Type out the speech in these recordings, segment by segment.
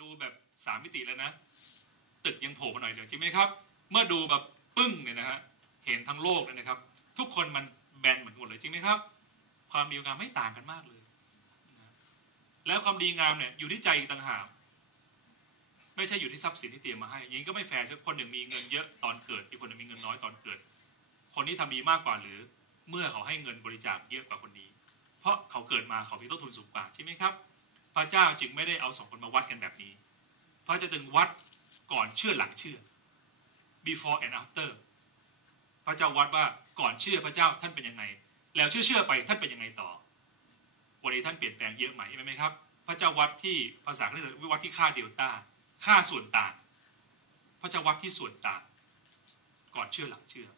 ดูแบบสามมิติแล้วนะ ตึกยังโผล่มาหน่อยเดียวจริงไหมครับ เมื่อดูแบบปึ้งเนี่ยนะฮะเห็นทั้งโลกเลยนะครับ ทุกคนมันแบนเหมือนหมดเลยจริงไหมครับ ความดีงามไม่ต่างกันมากเลย แล้วความดีงามเนี่ยอยู่ที่ใจอีกต่างหากไม่ใช่อยู่ที่ทรัพย์สินที่เตรียมมาให้อย่างนี้ก็ไม่แฟร์คนหนึ่งมีเงินเยอะตอนเกิดอีกคนหนึ่งมีเงินน้อยตอนเกิด คนนี้ทำดีมากกว่าหรือเมื่อเขาให้เงินบริจาคเยอะกว่าคนนี้ เพราะเขาเกิดมาเขามีต้นทุนสูงกว่าใช่ไหมครับ พระเจ้าจึงไม่ได้เอาสองคนมาวัดกันแบบนี้ พระเจ้าจึงวัดก่อนเชื่อหลังเชื่อ before and after พระเจ้าวัดว่าก่อนเชื่อพระเจ้าท่านเป็นยังไง แล้วเชื่อเชื่อไปท่านเป็นยังไงต่อ วันนี้ท่านเปลี่ยนแปลงเยอะไหมไหมครับ พระเจ้าวัดที่ภาษาเรียกวัดที่ค่าเดลต้า ค่าส่วนต่าง พระเจ้าวัดที่ส่วนต่าง ก่อนเชื่อหลังเชื่อ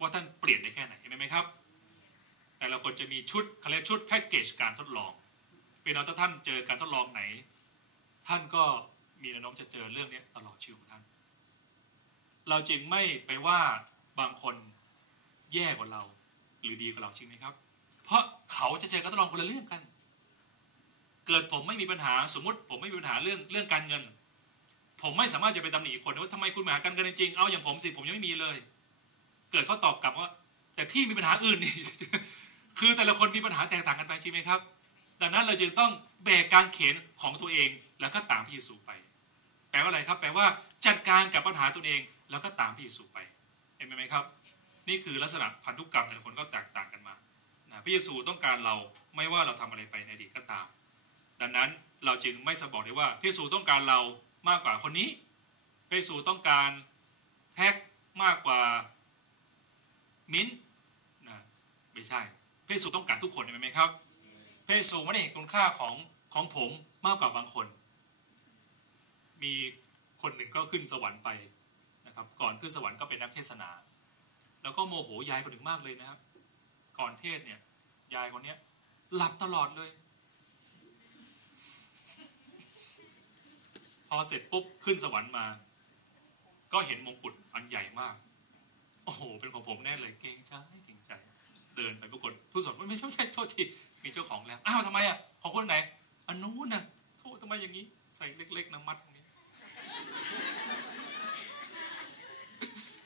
ว่าท่านเปลี่ยนได้แค่ไหนเห็นไหมครับ แต่ละคนจะมีชุดเขาเรียกชุดแพ็กเกจการทดลอง เป็นเอาถ้าท่านเจอการทดลองไหน ท่านก็มีแนวโน้มจะเจอเรื่องนี้ตลอดชีวิตของท่าน เราจึงไม่ไปว่าบางคนแย่กว่าเรา หรือดีกว่าเราจริงไหมครับ เพราะเขาจะเจอการทดลองคนละเรื่องกัน เกิดผมไม่มีปัญหาสมมติ ผมไม่มีปัญหาเรื่องเรื่องการเงิน ผมไม่สามารถจะไปตำหนิคนว่าทำไมคุณมีปัญหาการเงินจริงเอาอย่างผมสิผมยังไม่มีเลย เกิดเขาตอบกลับว่า แต่พี่มีปัญหาอื่นนี่คือแต่ละคนมีปัญหาแตกต่างกันไปจริงไหมครับ ดังนั้นเราจึงต้องแบกการเขียนของตัวเอง แล้วก็ตามพระเยซูไป แปลว่าอะไรครับ แปลว่าจัดการกับปัญหาตัวเอง แล้วก็ตามพระเยซูไป เห็นไหมครับ นี่คือลักษณะพันธุกรรมแต่ละคนก็แตกต่างกันมานะพระเยซูต้องการเราไม่ว่าเราทำอะไรไปในอดีตก็ตาม ดังนั้นเราจึงไม่สบอกได้ว่าพระเยซูต้องการเรามากกว่าคนนี้พระเยซูต้องการแท็กมากกว่ามิ้นนะไม่ใช่พระเยซูต้องการทุกคนเห็นไหมครับ ระเยซูไม่ได้เห็นคุณค่าของของผมมากกว่าบางคน มีคนหนึ่งก็ขึ้นสวรรค์ไปนะครับ ก่อนขึ้นสวรรค์ก็เป็นนักเทศนา แล้วก็โมโหยายคนหนึ่งมากเลยนะครับ ก่อนเทศเนี่ย ยายคนเนี้ย หลับตลอดเลย พอเสร็จปุ๊บขึ้นสวรรค์มา ก็เห็นมงกุฎอันใหญ่มาก โอ้โห เป็นของผมแน่เลยเก่งใจเก่งใจ เดินไปปรากฏผู้สอนไม่ใช่ไม่ใช่โทษทีมีเจ้าของแล้วอ้าวทำไมอะของคนไหนอันนู้นน่ะโทษทำไมอย่างนี้ ใส่เล็กๆน้ำมัดตรงนี้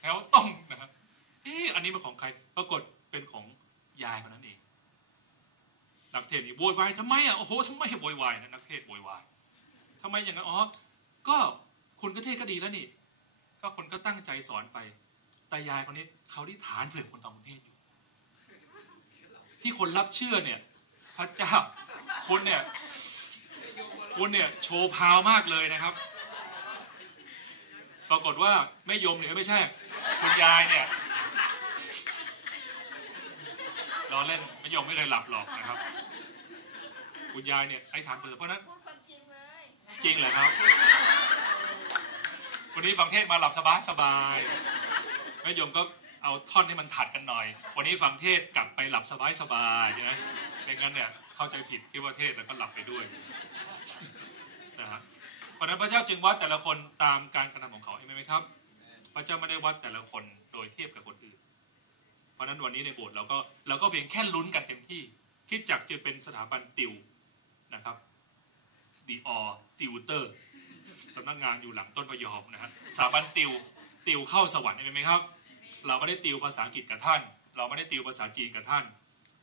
แล้วต้องนะครับเอ๊ะอันนี้เป็นของใคร ปรากฏเป็นของยายคนนั้นเองนักเทศนี่โวยวายทำไมอะโอ้โหทำไมโวยวายนะนักเทศโวยวายทำไมอย่างนั้นอ๋อก็คุณก็เทศก็ดีแล้วนี่ ก็คนก็ตั้งใจสอนไปแต่ยายคนนี้เขาที่ฐานเผื่อคนตองประเทศอยู่ ที่คนรับเชื่อเนี่ยพระเจ้าคุณเนี่ยคุณเนี่ยโชว์พาวมากเลยนะครับ ปรากฏว่าไม่ยมเนี่ยไม่ใช่คุณยายเนี่ยรอเล่นไม่ยมไม่เคยหลับหรอกนะครับ คุณยายเนี่ยไอ้ฐานเผื่อเพราะนั้นจริงเลยจริงเหรอครับ วันนี้ฟังเทศมาหลับสบายสบายแม่ยมก็ เอาท่อนให้มันถัดกันหน่อย วันนี้ฟังเทศกลับไปหลับสบายสบายใช่ไหมไม่งั้นเนี่ยเข้าใจผิดคิดว่าเทศแล้วก็หลับไปด้วยนะฮะเพราะนั้นพระเจ้าจึงวัดแต่ละคนตามการกระทำของเขาเห็นไหมครับ พระเจ้าไม่ได้วัดแต่ละคนโดยเทียบกับคนอื่น เพราะนั้นวันนี้ในโบสถ์เราก็เราก็เพียงแค่ลุ้นกันเต็มที่ คิดจักจะเป็นสถาบันติวนะครับดีออติวเตอร์สำนักงานอยู่หลังต้นพยอมนะฮะสถาบันติวติวเข้าสวรรค์เห็นไหมครับ เราไม่ได้ติวภาษาอังกฤษกับท่าน เราไม่ได้ติวภาษาจีนกับท่าน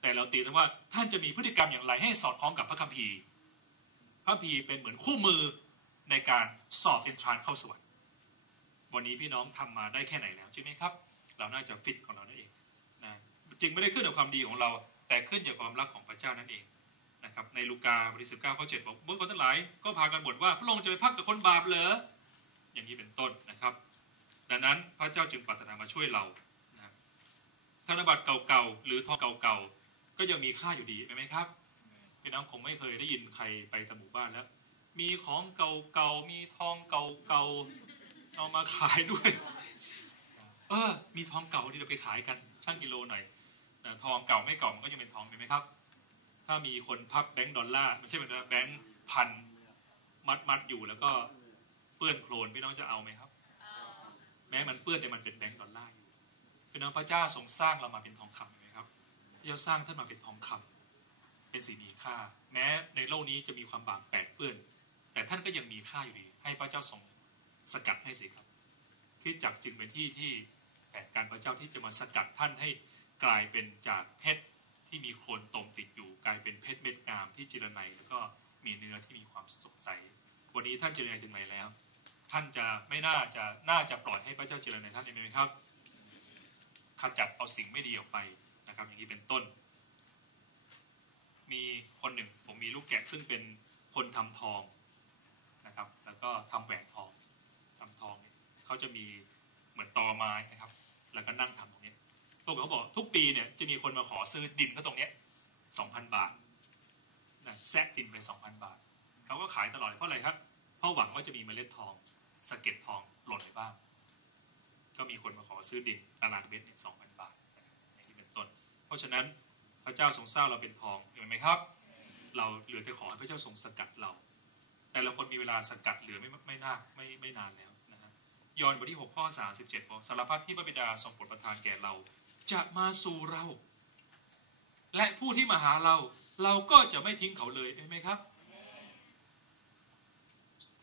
แต่เราติวว่าท่านจะมีพฤติกรรมอย่างไรให้สอดคล้องกับพระคัมภีร์ พระคัมภีร์เป็นเหมือนคู่มือในการสอบเอนทรานเข้าสวรรค์วันนี้พี่น้องทำมาได้แค่ไหนแล้วใช่ไหมครับ เราน่าจะฟิตของเรานั่นเองนะจึงไม่ได้ขึ้นกับความดีของเรา แต่ขึ้นกับความรักของพระเจ้านั่นเองนะครับในลูกาบทที่สิบเก้าข้อเจ็ดบอกเมื่อคนทั้งหลายก็พากันบ่นว่าพระองค์จะไปพักกับคนบาปเหรออย่างนี้เป็นต้นนะครับ ดังนั้นพระเจ้าจึงปรารถนามาช่วยเรานะธนบัตรเก่าๆหรือทองเก่าๆก็ยังมีค่าอยู่ดีไหมครับพี่น้องคงไม่เคยได้ยินใครไปตามหมู่บ้านแล้ว มีของเก่าๆมีทองเก่าๆเอามาขายด้วย เออ มีทองเก่าที่เราไปขายกันช่างกิโลหน่อยนะทองเก่าไม่เก่ามันก็ยังเป็นทองเห็นไหมครับ ถ้ามีคนพับแบงก์ดอลลาร์ไม่ใช่เป็นแบงก์พันมัดมัดอยู่แล้วก็เปื้อนโคลนพี่น้องจะเอาไหมครับ แม้มันเปื้อนแต่มันเป็นแบงก์ดอลลาร์อยู่พี่น้องพระเจ้าทรงสร้างเรามาเป็นทองคำไหมครับพระเจ้าสร้างท่านมาเป็นทองคำเป็นสิ่งมีค่า แม้ในโลกนี้จะมีความบางแปดเปื้อน แต่ท่านก็ยังมีค่าอยู่ดี ให้พระเจ้าทรงสกัดให้สิครับคริสตจักจึงเป็นที่ที่แผนการพระเจ้าที่จะมาสกัดท่านให้กลายเป็นจากเพชรที่มีโคนตมติดอยู่ กลายเป็นเพชรเม็ดงามที่จิรนัยแล้วก็มีเนื้อที่มีความสดใสวันนี้ท่านจิรนัยถึงไหนแล้ว ท่านจะไม่น่าจะน่าจะปล่อยให้พระเจ้าจิรนัยท่านเองไหมครับขจัดเอาสิ่งไม่ดีออกไปนะครับ อย่างนี้เป็นต้น มีคนหนึ่งผมมีลูกแกะซึ่งเป็นคนทำทองนะครับ แล้วก็ทำแหวนทองทำทองเนี่ยเขาจะมีเหมือนตอไม้นะครับ แล้วก็นั่งทำตรงนี้พวกเขาบอกทุกปีเนี่ยจะมีคนมาขอซื้อดินก็ตรงเนี้ยสองพันบาทนะแซะดินไปสองพันบาทเขาก็ขายตลอดเพราะอะไรครับ เพราะหวังว่าจะมีเมล็ดทอง สะเก็ดทองหล่นไปบ้าง ก็มีคนมาขอซื้อดินตารางเมตรเนี่ยสองพันบาทอย่างนี้เป็นต้น เพราะฉะนั้นพระเจ้าทรงสร้างเราเป็นทองเห็นไหมครับ เราเหลือแต่ขอให้พระเจ้าทรงสกัดเรา แต่ละคนมีเวลาสกัดเหลือไม่ไม่นานไม่ไม่นานแล้วนะฮะยอห์นบทที่6ข้อ37บอกสารพัดที่พระบิดาทรงโปรดประทานแก่เรา จะมาสู่เรา และผู้ที่มาหาเรา เราก็จะไม่ทิ้งเขาเลยเห็นไหมครับ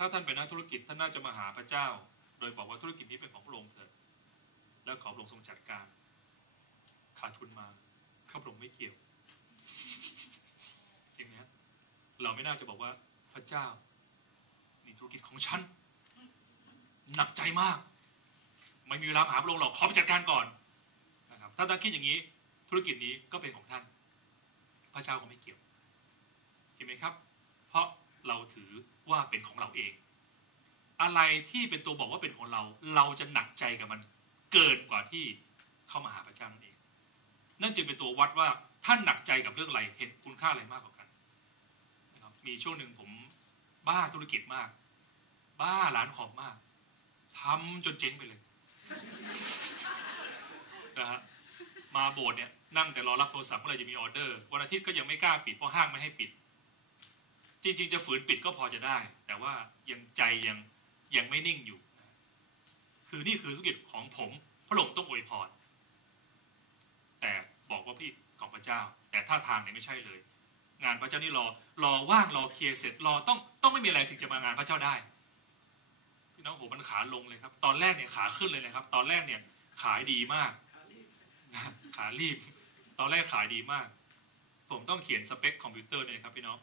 ถ้าท่านเป็นนักธุรกิจท่านน่าจะมาหาพระเจ้า โดยบอกว่าธุรกิจนี้เป็นของพระองค์เถิดแล้วขอพระองค์ทรงจัดการ ขาดทุนมาข้าพระองค์ไม่เกี่ยวจริงไหมเราไม่น่าจะบอกว่าพระเจ้านี่ธุรกิจของฉันหนักใจมาก ไม่มีเวลามาหาพระองค์หรอกขอไปจัดการก่อนนะครับถ้าท่านคิดอย่างนี้ ธุรกิจนี้ก็เป็นของท่าน พระเจ้าก็ไม่เกี่ยวจริงไหมครับ เพราะ เราถือว่าเป็นของเราเอง อะไรที่เป็นตัวบอกว่าเป็นของเรา เราจะหนักใจกับมันเกินกว่าที่เข้ามาหาพระเจ้านั่นเอง นั่นจึงเป็นตัววัดว่าท่านหนักใจกับเรื่องอะไรเห็นคุณค่าอะไรมากกว่ากันนะครับมีช่วงหนึ่งผมบ้าธุรกิจมาก บ้าร้านขอบมากทำจนเจ๊งไปเลยนะฮะมาโบสถ์เนี่ยนั่งแต่รอรับโทรศัพท์เมื่อไหรจะมีออเดอร์ วันอาทิตย์ก็ยังไม่กล้าปิดเพราะห้างไม่ให้ปิด จริงๆจะฝืนปิดก็พอจะได้ แต่ว่ายังใจยังยังไม่นิ่งอยู่ คือนี่คือธุรกิจของผมพระองค์ต้องอวยพรแต่บอกว่าพี่ของพระเจ้า แต่ท่าทางเนี่ยไม่ใช่เลย งานพระเจ้านี่รอรอว่างรอเคลียร์เสร็จรอต้องต้องไม่มีอะไรถึงจะมางานพระเจ้าได้พี่น้องโหมันขาลงเลยครับ ตอนแรกเนี่ยขาขึ้นเลยนะครับ ตอนแรกเนี่ยขายดีมากขารีบ ตอนแรกขายดีมาก ผมต้องเขียนสเปคคอมพิวเตอร์เนี่ยครับพี่น้อง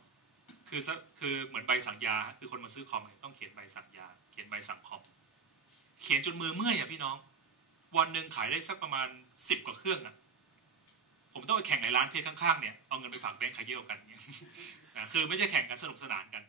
คือคือเหมือนใบสั่งยา คือคนมาซื้อคอมต้องเขียนใบสั่งยา เขียนใบสั่งคอม เขียนจนมือเมื่อยอะพี่น้อง วันหนึ่งขายได้สักประมาณสิบกว่าเครื่องอะ ผมต้องไปแข่งในร้านเพจข้างๆเนี่ย เอาเงินไปฝากแบงค์ขายเยี่ยวกันเนี่ยคือไม่ใช่แข่งกันสนุกสนานกัน